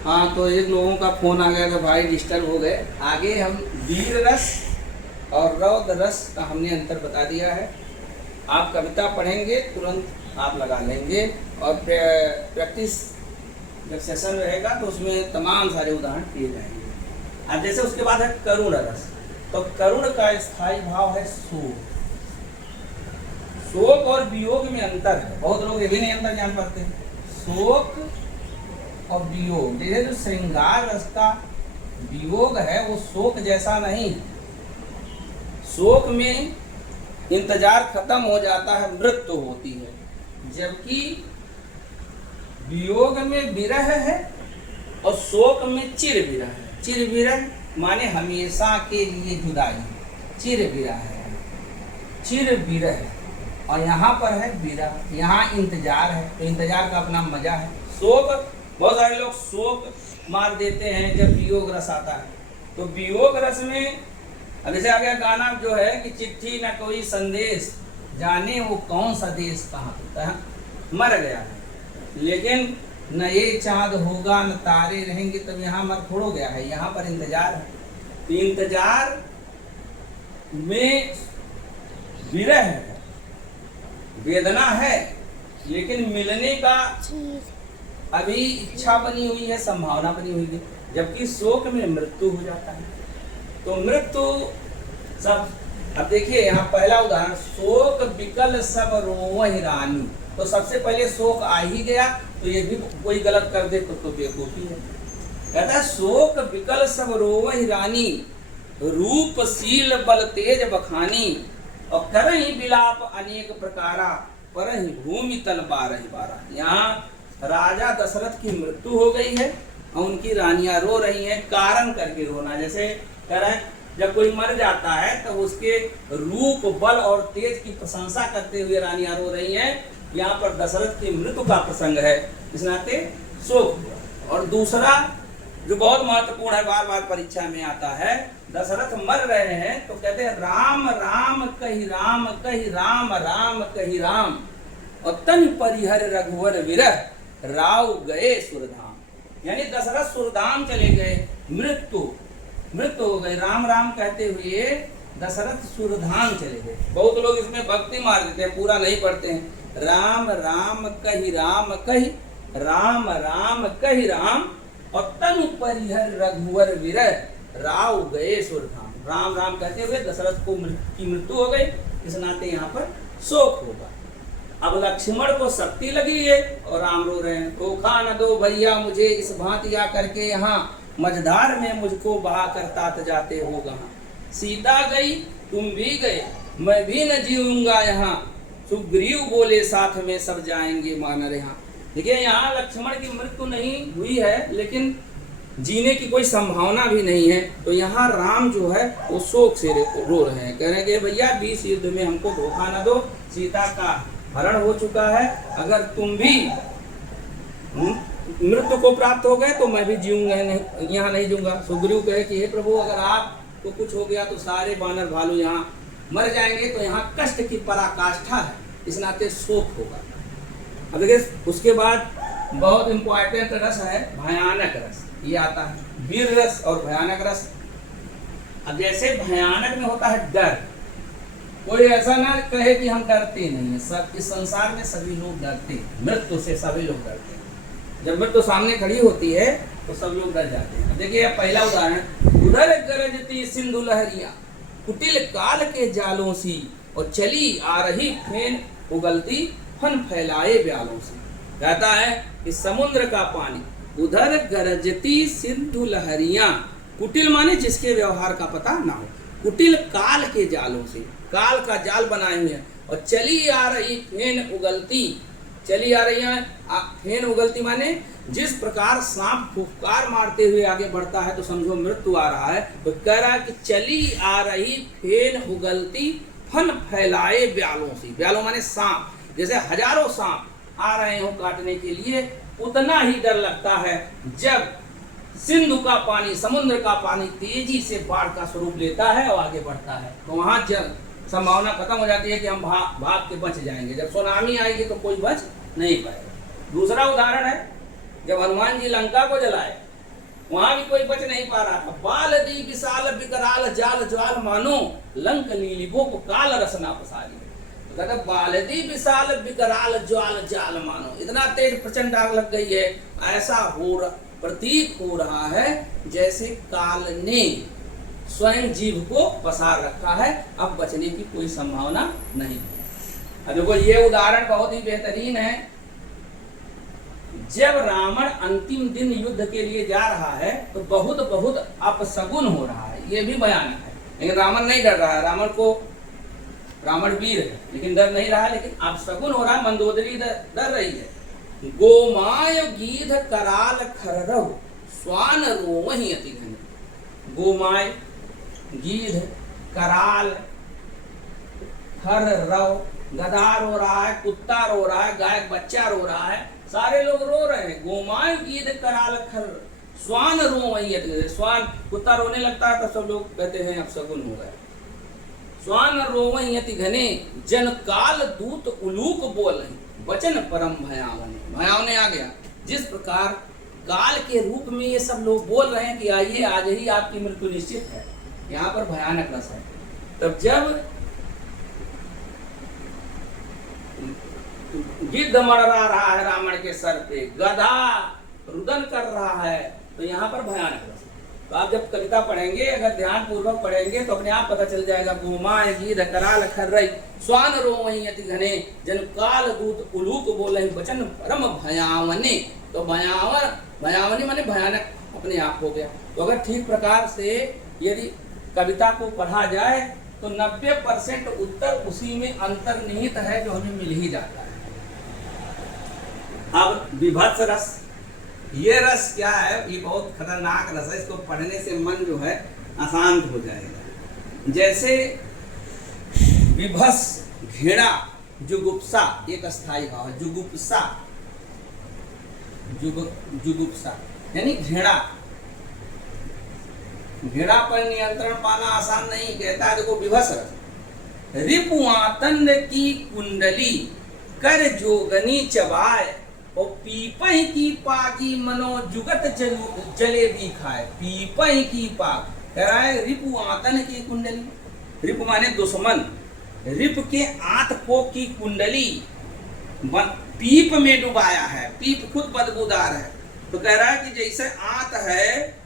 हाँ, तो एक लोगों का फोन आ गया था भाई, डिस्टर्ब हो गए। आगे हम वीर रस और रौद्र रस का हमने अंतर बता दिया है। आप कविता पढ़ेंगे तुरंत आप लगा लेंगे, और प्रैक्टिस जब सेशन रहेगा तो उसमें तमाम सारे उदाहरण दिए जाएंगे। अब जैसे उसके बाद है करुण रस। तो करुण का स्थायी भाव है शोक। शोक और वियोग में अंतर है, बहुत लोग ये भी नहीं अंतर जान पाते हैं। शोक और वियोग, जैसे जो श्रृंगार रस का वियोग है वो शोक जैसा नहीं है। शोक में इंतजार खत्म हो जाता है, मृत्यु होती है, जबकि वियोग में विरह है और शोक में चिर विरह है। चिर विरह माने हमेशा के लिए जुदाई, चिर विरह है, चिर विरह। और यहाँ पर है विरह, यहाँ इंतजार है, तो इंतजार का अपना मजा है। शोक, बहुत सारे लोग शोक मार देते हैं जब वियोग रस आता है। तो वियोग रस में अब जैसे आ गया गाना जो है कि चिट्ठी न कोई संदेश, जाने वो कौन सा देश कहाँ मर गया है, लेकिन न ये चाँद होगा न तारे रहेंगे, तब यहाँ मर थोड़ो गया है, यहाँ पर इंतजार है। तो इंतजार में विरह है, वेदना है, लेकिन मिलने का अभी इच्छा बनी हुई है, संभावना बनी हुई है। जबकि शोक में मृत्यु हो जाता है। तो मृत्यु सब, अब देखिए यहाँ पहला उदाहरण, शोक विकल सब रोवहि रानी। तो सबसे पहले शोक आ ही गया, तो ये भी कोई गलत कर दे तो बेवकूफी है। कहता है शोक विकल सब रोवहि रानी, रूपशील बल तेज बखानी, और करहि विलाप अनेक प्रकारा, परहि भूमि तल बारहि बारा। यहाँ राजा दशरथ की मृत्यु हो गई है और उनकी रानियां रो रही हैं, कारण करके रोना। जैसे कह रहे हैं जब कोई मर जाता है तो उसके रूप बल और तेज की प्रशंसा करते हुए रानियां रो रही हैं। यहाँ पर दशरथ की मृत्यु का प्रसंग है, इस नाते शोक हुआ। और दूसरा जो बहुत महत्वपूर्ण है, बार बार परीक्षा में आता है, दशरथ मर रहे हैं तो कहते हैं राम राम कहि राम कहि राम राम कहि राम, और तन परिहर रघुवर विरह, राव गए सुरधाम। यानी दशरथ सुरधाम चले गए, मृत्यु हो गई। राम राम कहते हुए दशरथ सुरधाम चले गए। बहुत लोग इसमें भक्ति मार देते हैं, पूरा नहीं पढ़ते हैं। राम राम कहि राम कहि राम राम कहि राम, और तनु परिहर रघुवर विरह, राव गए सुरधाम। राम राम कहते हुए दशरथ की मृत्यु हो गई, इस नाते यहाँ पर शोक होगा। अब लक्ष्मण को शक्ति लगी है और राम रो रहे हैं, धोखा न दो भैया मुझे, इस भांति या करके यहाँ मझधार में मुझको बहा कर तात जाते हो गहाँ। सीता गई तुम भी गए, मैं भी न जीऊंगा यहाँ, सुग्रीव बोले साथ में सब जाएंगे मानर यहाँ। देखिए यहाँ लक्ष्मण की मृत्यु नहीं हुई है, लेकिन जीने की कोई संभावना भी नहीं है। तो यहाँ राम जो है वो शोक से रो रहे हैं, कह रहे हैं कि भैया 20 युद्ध में हमको धोखा न दो, सीता का हरण हो चुका है, अगर तुम भी मृत्यु को प्राप्त हो गए तो मैं भी जीऊंगा नहीं, यहाँ नहीं जीऊंगा। सुग्रीव कहे कि हे प्रभु, अगर आपको कुछ हो गया तो सारे बानर भालू यहाँ मर जाएंगे, तो यहाँ कष्ट की पराकाष्ठा है, इस नाते शोक होगा। अब देखिए उसके बाद बहुत इंपॉर्टेंट रस है भयानक रस, ये आता है वीर रस और भयानक रस। अब जैसे भयानक में होता है डर, कोई ऐसा ना कहे कि हम डरते नहीं है, सब इस संसार में सभी लोग डरते हैं, मृत्यु से सभी लोग डरते हैं। जब मृत्यु सामने खड़ी होती है तो सब लोग डर जाते हैं। देखिए पहला उदाहरण, उधर गरजती सिंधु लहरिया, कुटिल काल के जालों सी, और चली आ रही फेन उगलती, फन फैलाए ब्यालों से। कहता है कि समुद्र का पानी, उधर गरजती सिंधु लहरिया, कुटिल माने जिसके व्यवहार का पता ना हो, कुटिल काल के जालों से, काल का जाल बनाए हुए हैं, और चली आ रही फेन उगलती, चली आ रही है फेन उगलती माने जिस प्रकार सांप फुफकार मारते हुए आगे बढ़ता है तो समझो मृत्यु आ रहा है। तो कह रहा है कि चली आ रही फेन उगलती, फन फैलाए ब्यालों से। ब्यालों माने सांप, जैसे हजारों सांप आ रहे हो काटने के लिए, उतना ही डर लगता है जब सिंधु का पानी, समुद्र का पानी तेजी से बाढ़ का स्वरूप लेता है और आगे बढ़ता है। तो वहां जल संभावना खत्म हो जाती है कि हम भाग के बच जाएंगे। जब सुनामी आएगी तो कोई बच नहीं पाएगा। दूसरा उदाहरण है जब हनुमान जी लंका को जलाए वहां भी कोई बच नहीं पा रहा था। बाल दी विशाल विकराल जाल ज्वाल मानो, लंक लीलिभो को काल रसना पसारी। तो कहता बालदी विशाल विकराल ज्वाल जाल मानो, इतना तेज प्रचंड आग लग गई है, ऐसा प्रतीत हो रहा है जैसे काल ने स्वयं जीव को पसार रखा है, अब बचने की कोई संभावना नहीं। अब देखो ये उदाहरण बहुत ही बेहतरीन है। जब रावण अंतिम दिन युद्ध के लिए जा रहा है तो बहुत बहुत अपशगुन हो रहा है, ये भी भयानक है। लेकिन रावण नहीं डर रहा है, रावण वीर है लेकिन डर नहीं रहा है, लेकिन अपशगुन हो रहा है। मंदोदरी डर रही है। गोमाय गीध कराल खररव स्वान रोमहि अति घन। गोमाय, गीध, कराल, खररव, गधा रो रहा है, कुत्ता रो रहा है, गाय बच्चा रो रहा है, सारे लोग रो रहे हैं। गोमाय गीध कराल खर स्वान रोमहि अति घन। स्वान कुत्ता रोने लगता है तो सब लोग कहते हैं अपशगुन हो गया। स्वान रोमहि अति घने जन काल दूत उलूक बोलहि वचन परम भयावने। भयावने आ गया। जिस प्रकार काल के रूप में ये सब लोग बोल रहे हैं कि आइए आज ही आपकी मृत्यु निश्चित है, यहाँ पर भयानक रस है। तब जब गिद्ध मड़रा रहा है रावण के सर पे, गधा रुदन कर रहा है, तो यहाँ पर भयानक रस। तो आप जब कविता पढ़ेंगे, अगर ध्यान पूर्वक पढ़ेंगे तो अपने आप पता चल जाएगा। गोमाय गीध कराल खर्रई स्वान रोमहि अति घने जन काल दूत उलूक बोलहि वचन परम भयावने। तो भयावने माने भयानक अपने आप हो गया। तो अगर ठीक प्रकार से यदि कविता को पढ़ा जाए तो 90% उत्तर उसी में अंतर्निहित है जो हमें मिल ही जाता है। अब विभत्स रस, ये रस क्या है? ये बहुत खतरनाक रस है। इसको पढ़ने से मन जो है अशांत हो जाएगा। जैसे विभस, घृणा, जुगुप्सा, एक अस्थायी भाव है। जुगुप्सा, जुगुप्सा यानी घृणा। घृणा पर नियंत्रण पाना आसान नहीं। कहता है देखो विभस रस। रिपुआतन की कुंडली कर जोगनी चबाए और पीपही की पागी मनो जुगत जलेबी खाए। पीपही की पाग कह रहा है रिपु आतन की कुंडली। रिपु माने दुश्मन। रिप के आंत को की कुंडली पीप में डुबाया है। पीप खुद बदबूदार है। तो कह रहा है कि जैसे आंत है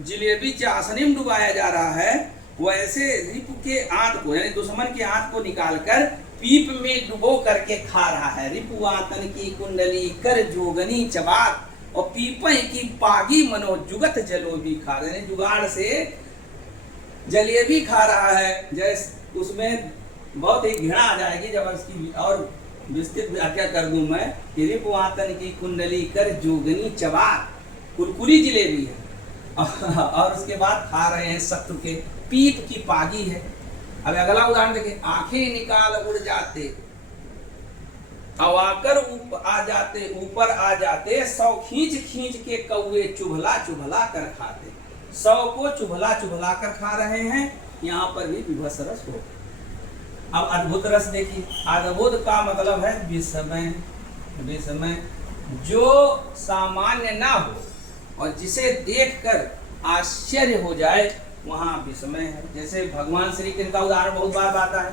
जलेबी चाशनी में डुबाया जा रहा है, वैसे रिप के आंत को यानी दुश्मन के आंत को निकालकर पीप में डुबो करके खा रहा है। रिपुआतन की कुंडली कर जोगनी चबात और पीपही की पागी मनो जुगत जलेबी खा रहे हैं। जुगाड़ से जलेबी खा रहा है। जैसे उसमें बहुत ही घृणा आ जाएगी जब इसकी और विस्तृत व्याख्या कर दूं मैं कि रिपुआतन की कुंडली कर जोगनी चबात, कुरकुरी जलेबी है और उसके बाद खा रहे हैं शत्रु के। पीप की पागी है। अब अगला उदाहरण देखें। आंखें निकाल उड़ जाते अवाकर ऊपर आ जाते सौ खींच खींच के कौवे चुभला चुभला कर खाते। सौ को चुभला चुभला कर खा रहे हैं। यहाँ पर भी विभत्स रस हो। अब अद्भुत रस देखिए। अद्भुत का मतलब है विस्मय। विस्मय जो सामान्य ना हो और जिसे देखकर आश्चर्य हो जाए, वहां विस्मय है। जैसे भगवान श्री कृष्ण का उदाहरण बहुत बार आता है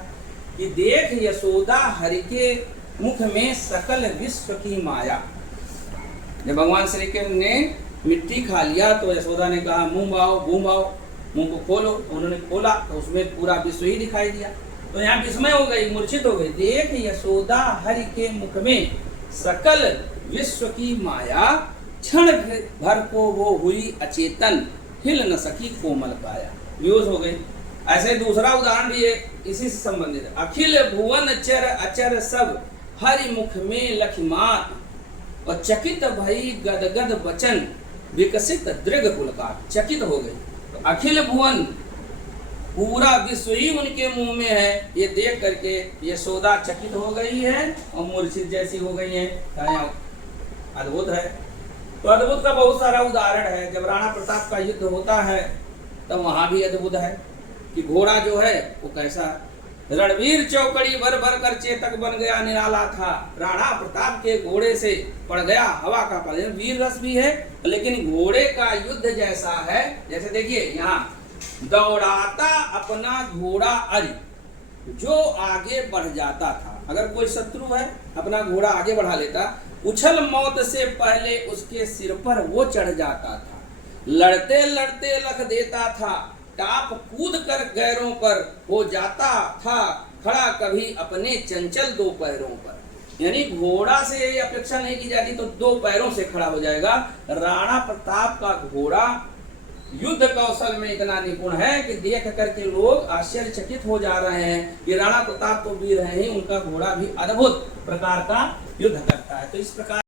कि देख यशोदा हरि के मुख में सकल विश्व की माया। जब भगवान श्री कृष्ण ने मिट्टी खा लिया तो यशोदा ने कहा मुंह बाओ, मुंह बाओ, मुंह को खोलो। उन्होंने खोला तो उसमें पूरा विश्व ही दिखाई दिया। तो यहाँ विस्मय हो गई, मूर्छित हो गई। देख यशोदा हरि के मुख में सकल विश्व की माया, क्षण भर को वो हुई अचेतन, हिल न सकी कोमल काया। बेहोश हो गई। ऐसे दूसरा उदाहरण भी एक इसी से संबंधित है। अखिल भुवन चर अचर सब हरि मुख में लखिमात और चकित भई गदगद वचन विकसित दृढ़ कुलकार। चकित हो गई। तो अखिल भुवन पूरा विश्व ही उनके मुंह में है। ये देख करके यशोदा चकित हो गई है और मूर्छित जैसी हो गई है। अद्भुत है। तो अद्भुत का बहुत सारा उदाहरण है। जब राणा प्रताप का युद्ध होता है तब वहां भी अद्भुत है कि घोड़ा जो है वो कैसा रणवीर चौकड़ी भर भर कर चेतक बन गया निराला था। राणा प्रताप के घोड़े से पड़ गया हवा का पानी। वीर रस भी है, लेकिन घोड़े का युद्ध जैसा है। जैसे देखिए यहाँ, दौड़ाता अपना घोड़ा अरि, जो आगे बढ़ जाता था। अगर कोई शत्रु है, अपना घोड़ा आगे बढ़ा लेता, उछल मौत से पहले उसके सिर पर वो चढ़ जाता था। लड़ते लड़ते लख देता था, टाप कूद कर गैरों पर हो जाता था खड़ा कभी अपने चंचल दो पैरों पर। यानी घोड़ा से यही अपेक्षा नहीं की जाती तो दो पैरों से खड़ा हो जाएगा। राणा प्रताप का घोड़ा युद्ध कौशल में इतना निपुण है कि देख करके लोग आश्चर्यचकित हो जा रहे हैं कि राणा प्रताप तो वीर हैं ही, उनका घोड़ा भी अद्भुत प्रकार का युद्ध करता है। तो इस प्रकार